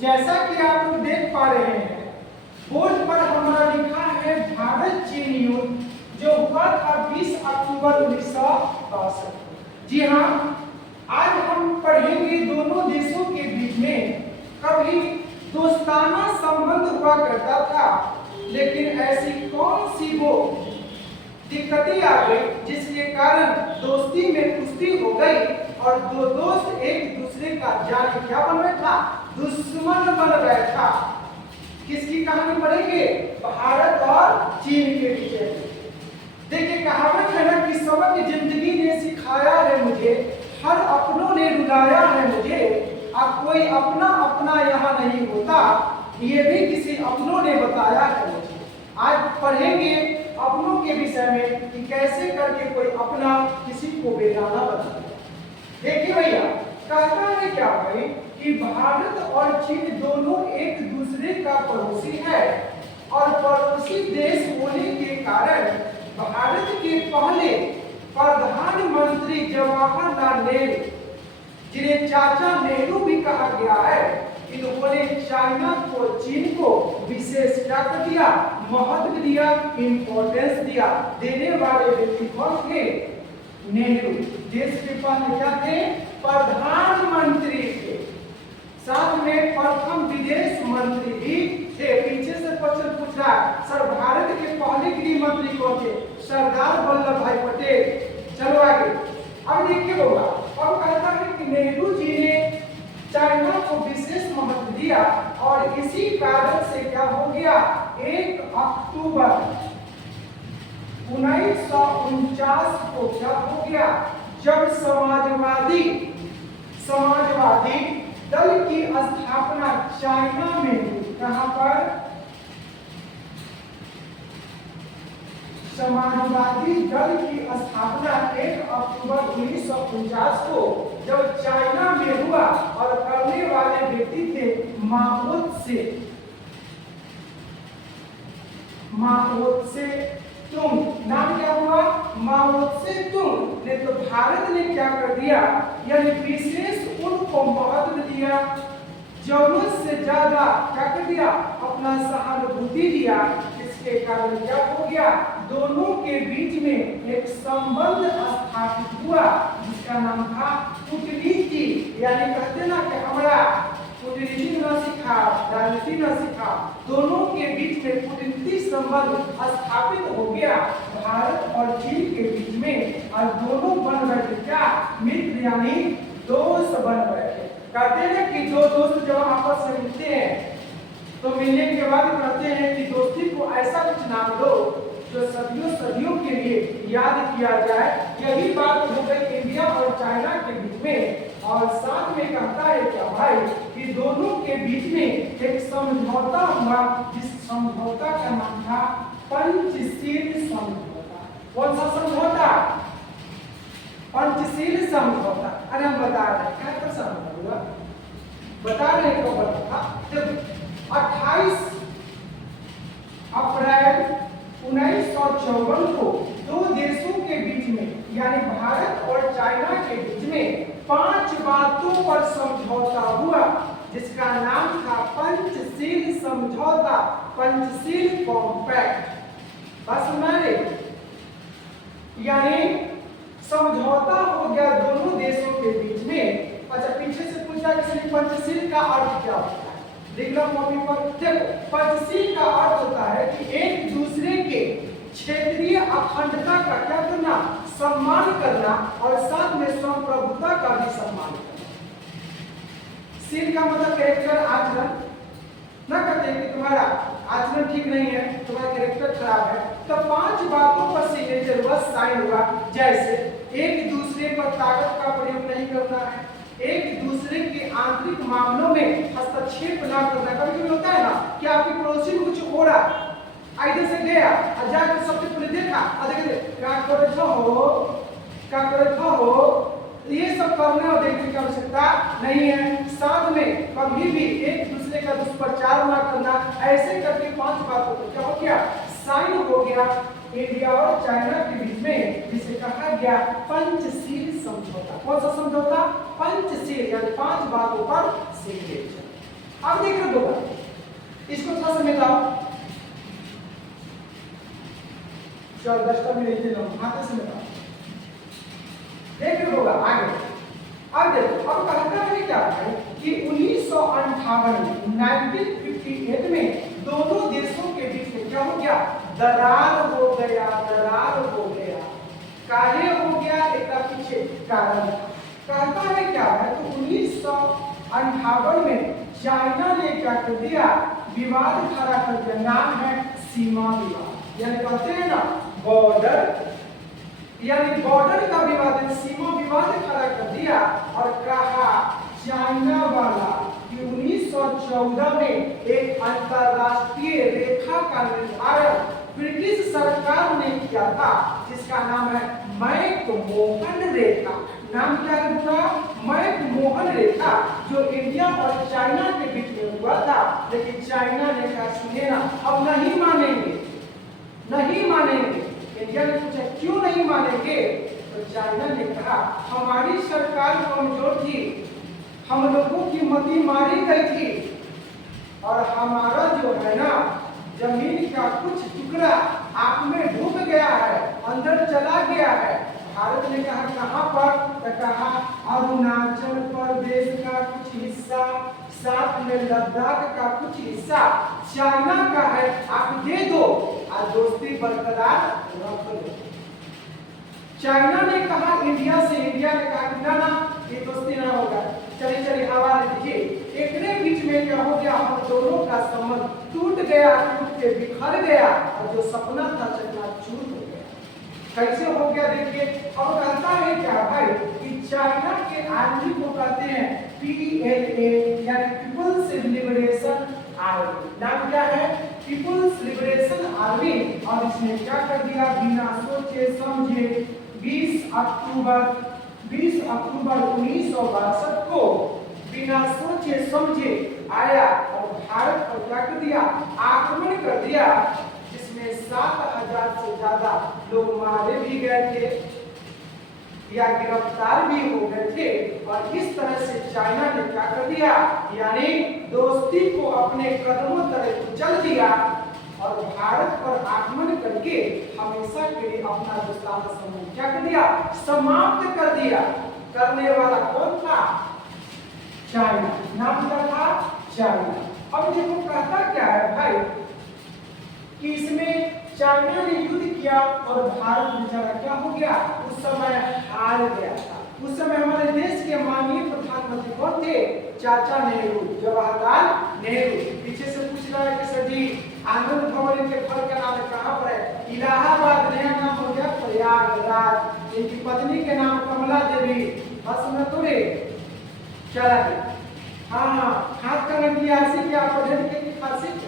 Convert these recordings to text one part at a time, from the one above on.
जैसा कि आप लोग देख पा रहे हैं बोर्ड पर हमारा लिखा है भारत चीन युद्ध जो हुआ था 20 अक्टूबर 1962। जी हाँ, आज हम पढ़ेंगे दोनों देशों के बीच में कभी दोस्ताना संबंध हुआ करता था, लेकिन ऐसी कौन सी वो दिक्कतें आ गई जिसके कारण दोस्ती में कुश्ती हो गई और दो दोस्त एक दूसरे का जान क्या बन बैठा, दुश्मन बन बैठा। किसकी कहानी पढ़ेंगे? भारत और चीन के बीच। देखिए कहावत है ना कि सबक जिंदगी ने सिखाया है मुझे, हर अपनों ने रुलाया है मुझे, अब कोई अपना अपना यहाँ नहीं होता, ये भी किसी अपनों ने बताया है मुझे। आज पढ़ेंगे अपनों के विषय में कि कैसे करके कोई अपना किसी को बेगाना बनाता है। देखिए भैया कहता है क्या भाई कि भारत और चीन दोनों एक दूसरे का पड़ोसी है और पड़ोसी देश होने के कारण भारत के पहले प्रधानमंत्री जवाहरलाल नेहरू, जिन्हें चाचा नेहरू भी कहा गया है, इन्होंने चाइना को, चीन को विशेष क्या कर दिया, महत्व दिया, इंपॉर्टेंस दिया। देने वाले व्यक्ति कौन थे? नेहरू। देश के पहले क्या थे? प्रधानमंत्री थे, साथ में प्रथम विदेश मंत्री भी थे। पीछे से क्वेश्चन पूछ रहा है सर भारत के पहले गृह मंत्री कौन थे? सरदार वल्लभ भाई पटेल। चलो आगे। अब देखिए होगा, अब कहता है कि नेहरू जी ने चाइना को विशेष महत्व दिया और इसी कारण से क्या हो गया, 1 अक्टूबर 1949 को क्या हो गया, जब समाजवादी दल की स्थापना चाइना में हुई। कहां पर? समाजवादी दल की स्थापना 1 अक्टूबर 1949 को जब चाइना में हुआ और करने वाले व्यक्ति थे माओ त्से तुंग। नाम क्या हुआ? माओ त्से तुंग ने तो भारत ने क्या कर दिया, यानी विशेष उनको महत्व दिया, जरूरत से ज्यादा क्या कर दिया, अपना सहानुभूति दिया। इसके कारण क्या हो गया, दोनों के बीच में एक संबंध स्थापित हुआ जिसका नाम था कूटनीति। यानी कहते ना कि हमारा कूटनीति न सीखा, राजनीति न सीखा, दोनों के बीच में कूटनीति संबंध स्थापित हो गया भारत और चीन के बीच में, और दोनों बन बैठे क्या, मित्र यानी दोस्त बन बैठे। कहते हैं कि दो दोस्त जब आपस में मिलते हैं तो मिलने के बाद कहते हैं कि दोस्ती को ऐसा कुछ नाम दो जो सदियों सदियों के लिए याद किया जाए। यही बात हो गई इंडिया और चाइना के बीच में। और साथ में कहता है क्या भाई कि दोनों के बीच में एक समझौता हुआ, जिस समझौता का नाम था पंचशील समझौता। कौन सा समझौता? पंचशील समझौता। अरे हम बता रहे हैं क्या कर समझौता हुआ, बता रहे हैं कब था। जब 28 अप्रैल 1954 को दो देशों के बीच में यानी भारत और चाइना के बीच में 5 बातों पर समझौता हुआ जिसका नाम था पंचशील समझौता, पंचशील कॉम्पैक्ट। बस मैंने यानी समझौता हो गया दोनों देशों के बीच में। अच्छा पीछे से पूछा कि पंचशील का अर्थ क्या होता है? देख लो कॉपी पर। देखो पंचशील का अर्थ होता है कि एक दूसरे के क्षेत्रीय अखंडता का क्या करना, सम्मान करना, और साथ में संप्रभुता का भी सम्मान करना। शील का मतलब कैरेक्टर, आचरण। न कहते कि तुम्हारा आचरण ठीक नहीं है, तुम्हारा कैरेक्टर खराब है, तो 5 बातों पर सिग्नेचर हुआ, साइन हुआ। जैसे एक दूसरे पर ताकत का प्रयोग नहीं करना है, एक दूसरे के आंतरिक मामलों में हस्तक्षेप न करना। कभी कभी होता है ना कि आपके पड़ोसी में कुछ हो रहा, इधर से गया और जाकर सबसे पहले देखा और देखे क्या कर हो, ये सब करने और देखने की आवश्यकता नहीं है। साथ में कभी भी एक दूसरे का दुष्प्रचार न करना। ऐसे करके 5 बातों को क्या हो गया, साइन हो गया इंडिया और चाइना के बीच में, जिसे कहा गया पंचशील समझौता। कौन सा समझौता? पंचशील यानी 5 बातों पर सिग्नेचर। अब देख रहे हो, इसको थोड़ा सा मिलाओ, चल 10 में लिख देना, हाथ से मिलाओ, देख रहे होगा आगे। अब देखो, अब कहता है क्या है कि 1958 में 1958 में दोनों देशों के बीच में क्या हो गया, दरार हो गया, दरार हो गया। काहे हो गया, एक पीछे कारण कहता है क्या है, तो 1958 में चाइना ने क्या कर दिया, विवाद खड़ा कर दिया, नाम है सीमा विवाद, यानी कहते हैं ना बॉर्डर, यानी बॉर्डर का विवाद, सीमा विवाद खड़ा कर दिया और कहा चाइना वाला कि 1914 में एक अंतरराष्ट्रीय रेखा का निर्धारण ब्रिटिश सरकार ने किया था, जिसका नाम है मैकमोहन रेखा। नाम क्या हुआ, मैकमोहन रेखा, जो इंडिया और चाइना के बीच में हुआ था। लेकिन चाइना ने कहा सुनिए ना, अब नहीं मानेंगे, नहीं मानेंगे। इंडिया ने पूछा क्यों नहीं मानेंगे, तो चाइना ने कहा हमारी सरकार कमजोर थी, हम लोगों की मती मारी गई थी और हमारा जो है ना जमीन का कुछ टुकड़ा आग में डूब गया है, अंदर चला गया है। भारत ने कहा कहां पर, तो कहा अरुणाचल प्रदेश का कुछ हिस्सा, साथ में लद्दाख का कुछ हिस्सा चाइना का है, आप दे दो और दोस्ती बरकरार रख लो। चाइना ने कहा इंडिया से, इंडिया ने कहा कि ना ये दोस्ती ना होगा, चलिए चलिए हवा दीजिए। एक बीच में क्या हो गया, हम दोनों का संबंध टूट गया, टूट के बिखर गया और जो सपना था चकनाचूर हो गया। कैसे हो गया देखिए, और कहता है क्या भाई कि चाइना के आर्मी को कहते हैं PLA, यानी पीपुल्स लिबरेशन आर्मी। नाम क्या है, पीपुल्स लिबरेशन आर्मी। और इसने क्या कर दिया, बिना सोचे समझे 20 अक्टूबर 1962 को बिना सोचे समझे आया और भारत पर क्या कर दिया, आक्रमण कर दिया, जिसमें 7000 से ज्यादा लोग मारे भी गए थे या गिरफ्तार भी हो गए थे। और इस तरह से चाइना ने क्या कर दिया, यानी दोस्ती को अपने कदमों तले कुचल दिया और भारत पर आक्रमण करके हमेशा के लिए अपना दोस्ताना संबंध क्या कर दिया, समाप्त कर दिया। करने वाला कौन था, चाइना। नाम क्या था, चाइना। अब देखो कहता क्या है भाई कि इसमें चाइना ने युद्ध किया और भारत बेचारा क्या हो गया, उस समय हार गया था। उस समय हमारे देश के माननीय प्रधानमंत्री कौन थे, चाचा नेहरू, जवाहरलाल नेहरू। पीछे से पूछ रहा है कि सर जी आनंद भवन के घर का नाम कहाँ पर है, इलाहाबाद, नया नाम हो गया प्रयागराज। इनकी पत्नी के नाम कमला देवी, बस में तुरे चला गया। हाँ, हाथ का नंगी आरसी क्या पढ़े लिखे की खासियत,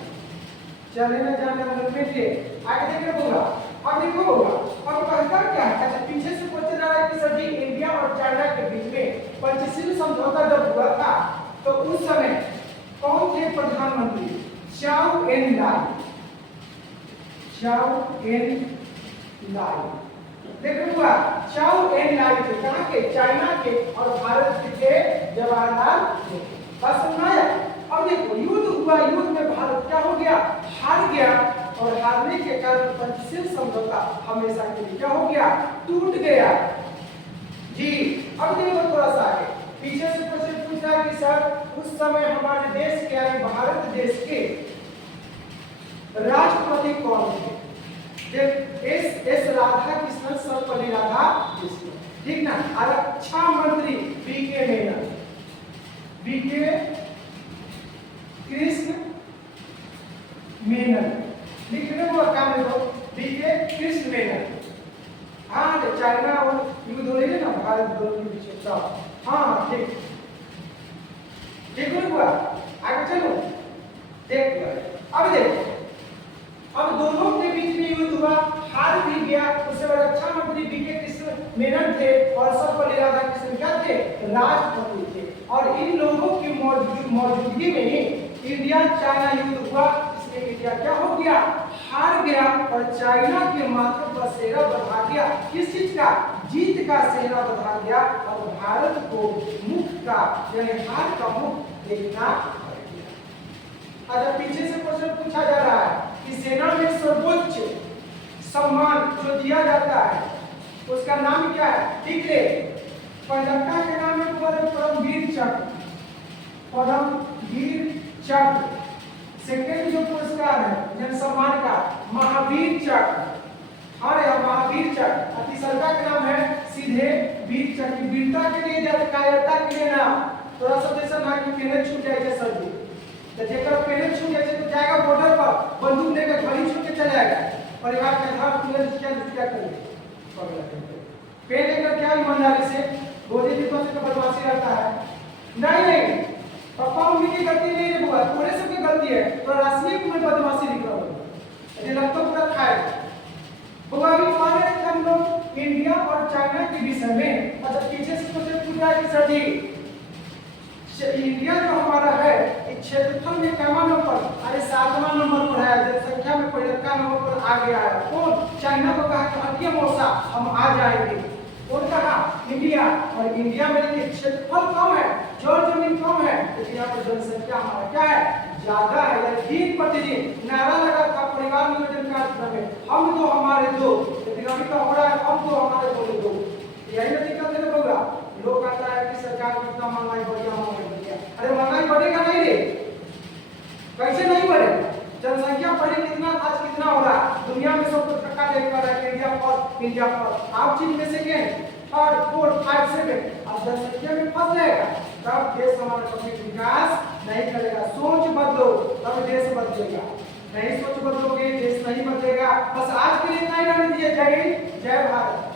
चले न जाने अंदर में थे। आगे देखिए होगा, अब देखो होगा, अब कहता क्या है, अच्छा पीछे से पूछ रहा है कि सर जी इंडिया और चाइना के बीच में पंचशील समझौता जब हुआ था तो उस समय कौन थे प्रधानमंत्री, चाओ एन लाई, चाओ एन लाई। देखो हुआ, चाओ एन लाई थे कहाँ के, चाइना के, और भारत के थे जवाहरलाल नेहरू। बस सुनाया। अब देखो युद्ध हुआ, युद्ध में भारत क्या हो गया, हार गया और हारने के कारण पंचशील समझौता हमेशा के लिए क्या हो गया, टूट गया जी। अब देखो थोड़ा सा आगे, पीछे से क्वेश्चन पूछा कि सर उस समय हमारे देश के यानी भारत देश के राष्ट्रपति कौन थे, एस राधाकृष्णन सर्वपल्ली राधाकृष्णन, ठीक ना। और रक्षा मंत्री बीके मेनन, बीके कृष्ण मेनन, लिखने को काम देखो, बीके कृष्ण मेनन। हाँ तो चाइना और युद्ध हो रही है ना, भारत दोनों के बीच में। हाँ ठीक ठीक हुआ, आगे चलो देख। अब देखो, अब दोनों के बीच में युद्ध हुआ, हार भी गया। उससे रक्षा मंत्री बीके कृष्ण मेनन थे और सर्वपल्ली राधाकृष्णन क्या थे, राष्ट्रपति थे। और इन लोगों की मौजूदगी में ही इंडिया चाइना युद्ध हुआ। इसमें इंडिया क्या हो गया, हार गया और चाइना के माथे पर सेहरा बंधा गया। किस चीज का, जीत का सेहरा बंधा गया और भारत को मुख का यानी हार का मुख देखना पड़ गया। अच्छा, पीछे से क्वेश्चन पूछा जा रहा है कि सेना में सर्वोच्च सम्मान जो दिया जाता है उसका नाम क्या है? ठीक है, पहलका के नाम है परमवीर चक्र, परमवीर चक्र। सेकेंड जो पुरस्कार है जन सम्मान का महावीर चक्र, और यह महावीर चक्र। तीसरा का नाम है सीधे वीर चक्र, वीरता के लिए या कायरता के लिए ना। थोड़ा सा जैसा ना कि पेन छूट जाए सर जी, तो जेकर पेन छूट जाए तो जाएगा बॉर्डर पर बंदूक लेकर घड़ी छूट के चला जाएगा, परिवार के घर पुलिस क्या करेगा? पेन लेकर क्या ईमानदारी से रोजे दिन से तो बदमाशी रहता है? नहीं, पापा मम्मी की गलती नहीं है, बुआ पूरे सबकी गलती है। तो राष्ट्रीय में बदमाशी निकला होगा, ये लगता पूरा खाएगा। बुआ भी पढ़ रहे थे हम लोग इंडिया और चाइना के विषय में। अच्छा, पीछे से क्वेश्चन पूछा है कि सर जी इंडिया जो हमारा है इस क्षेत्रफल में कौन नंबर? अरे 7वां नंबर पर है, जनसंख्या में पहला नंबर पर आ गया है। कौन? चाइना को कहा कि हटिए मौसा हम आ जाएंगे। कौन कहा? इंडिया। और इंडिया में क्षेत्रफल कम है, जड़ जमीन कम है, लेकिन यहाँ पर जनसंख्या हमारा क्या है? ज्यादा है। या दिन प्रतिदिन नारा लगा था परिवार नियोजन कार्यक्रम में, हम दो हमारे दो, लेकिन अभी तो हो रहा है हम दो हमारे बोले दो। यही ना दिक्कत है होगा। लोग कहता है कि सरकार कितना महंगाई बढ़ गया। अरे महंगाई बढ़ेगा नहीं रे, कैसे नहीं बढ़ेगा? जनसंख्या पहले कितना आज कितना हो रहा है? दुनिया में सब कुछ टक्का लेकर है, इंडिया फर्स्ट, इंडिया फर्स्ट। आप चीज में सेकेंड, थर्ड, फोर्थ, 5, 7। अब जनसंख्या में फंस जाएगा तब देश हमारा कभी विकास नहीं करेगा। सोच बदलो तब देश बदलेगा, नहीं सोच बदलोगे देश नहीं बदलेगा। बस आज के लिए इतना ही रहने दीजिए। जय हिंद, जय भारत।